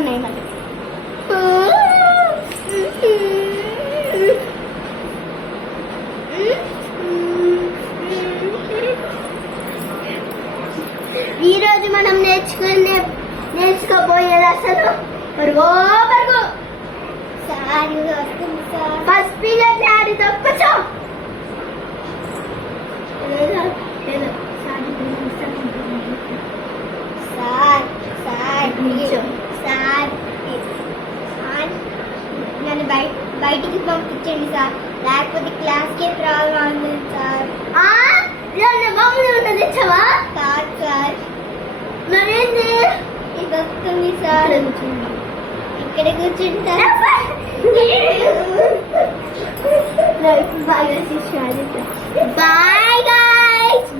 వస్తున్నాయి మళ్ళీ. ఈరోజు మనం నేర్చుకోబోయేది అసలు పరుగో పరుగు. ఫస్ట్ పీరియడ్ ఆడి తప్పచో నన్ను బయటికి పంపించండి సార్, లేకపోతే క్లాస్కే రావాలి సార్. తెచ్చావా? కాదు సార్. మరేంది ఇది వస్తుంది సార్. ఇక్కడ కూర్చుంటా. Bye guys.